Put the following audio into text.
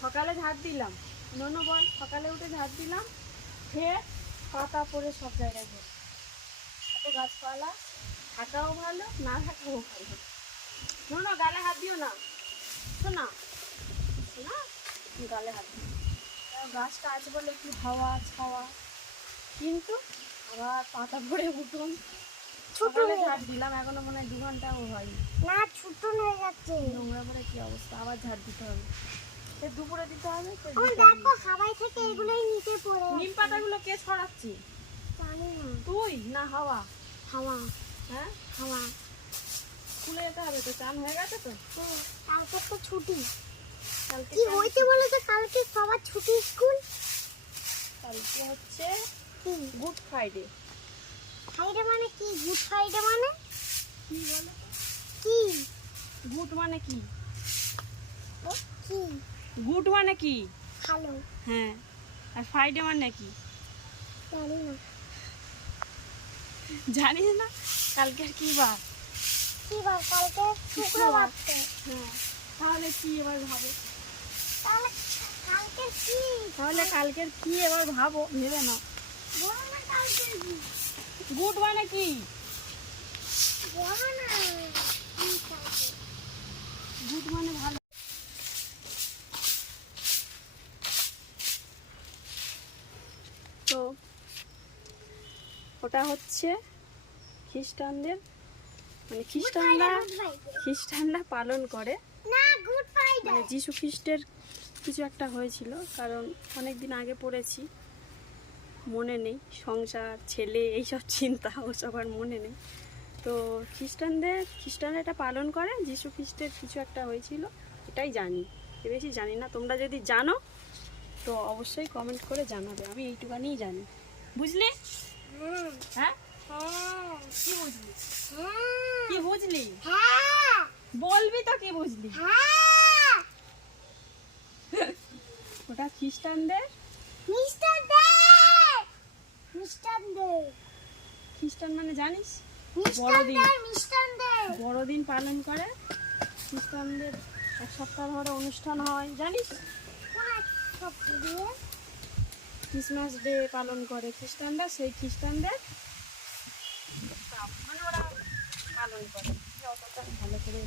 সকালে ঝাড় দিলাম। ননো বল, সকালে উঠে ঝাড় দিলাম। খেয়ে পাতা পড়ে সব জায়গায় ঘুরে এত গাছপালা, থাকাও ভালো, না থাকাও ভালো। ননো, গালে হাত দিও না। শোনা। শোনা? গালে হাত দিও। গাছটা আছে বলে একটু হাওয়া ছাওয়া কিন্তু আবার পাতা পড়ে উঠুন। ছোট। ঝাড় দিলাম এখনও মনে হয় দু ঘন্টাও হয়নি। না ছোট হয়ে যাচ্ছে। নোংরা করে কি অবস্থা? আবার ঝাড় দিতে হবে। দুপুরে দিতে হবে তো দেখো হাওয়াই থেকে এগুলোই নিচে পড়ে নিম পাতাগুলো কে ছড়াচ্ছি? জানি না। তুই? না হাওয়া। হাওয়া। হ্যাঁ? হাওয়া। স্কুলে যেতে হবে তো চান হয়ে গেছে তো? কালকে তো ছুটি। কালকে কি হইতে বলে তো কালকে সবার ছুটি স্কুল? কালকে হচ্ছে গুড ফ্রাইডে ফ্রাইডে মানে কি? গুড ফ্রাইডে মানে? কি বলে? কি? গুড মানে কি? কি? গুড মানে কি? ভালো। হ্যাঁ। আর ফ্রাইডে মানে কি? জানি না। জানিস না? কালকের কি বার? কি বার? কালকে শুক্রবার। হ্যাঁ। তাহলে কি এবার ভাবো? তাহলে কালকে কি? তাহলে কালকের কি এবার ভাবো? ভেবে না বলো না কালকে কি। গুড মানে কি বলো না কি কালকে গুড মানে ভালো। তো ওটা হচ্ছে খ্রিস্টানদের মানে খ্রিস্টানরা খ্রিস্টানরা পালন করে। মানে যিশু খ্রিস্টের কিছু একটা হয়েছিল কারণ অনেক দিন আগে পড়েছি। মনে নেই সংসার ছেলে এইসব চিন্তা ওসব আর মনে নেই। তো খ্রিস্টানদের খ্রিস্টানরা এটা পালন করে যিশু খ্রিস্টের কিছু একটা হয়েছিল এটাই জানি। এর বেশি জানি না তোমরা যদি জানো তো অবশ্যই কমেন্ট করে জানাবে আমি এইটুকানিই জানি। বুঝলি? হ্যাঁ? কি বুঝলি? কি বুঝলি? বলবি তো কি বুঝলি? হ্যাঁ। ওটা খ্রিস্টানদের? মিস্টার দে খ্রিস্টান মানে জানিস? বড়দিন। দে বড়দিন পালন করে। খ্রিস্টানদের এক সপ্তাহ ধরে অনুষ্ঠান হয় জানিস? দিয়ে ক্রিসমাস ডে পালন করে খ্রিস্টানরা সেই খ্রিস্টানদের মানে ওরা পালন করে। অতটা ভালো করে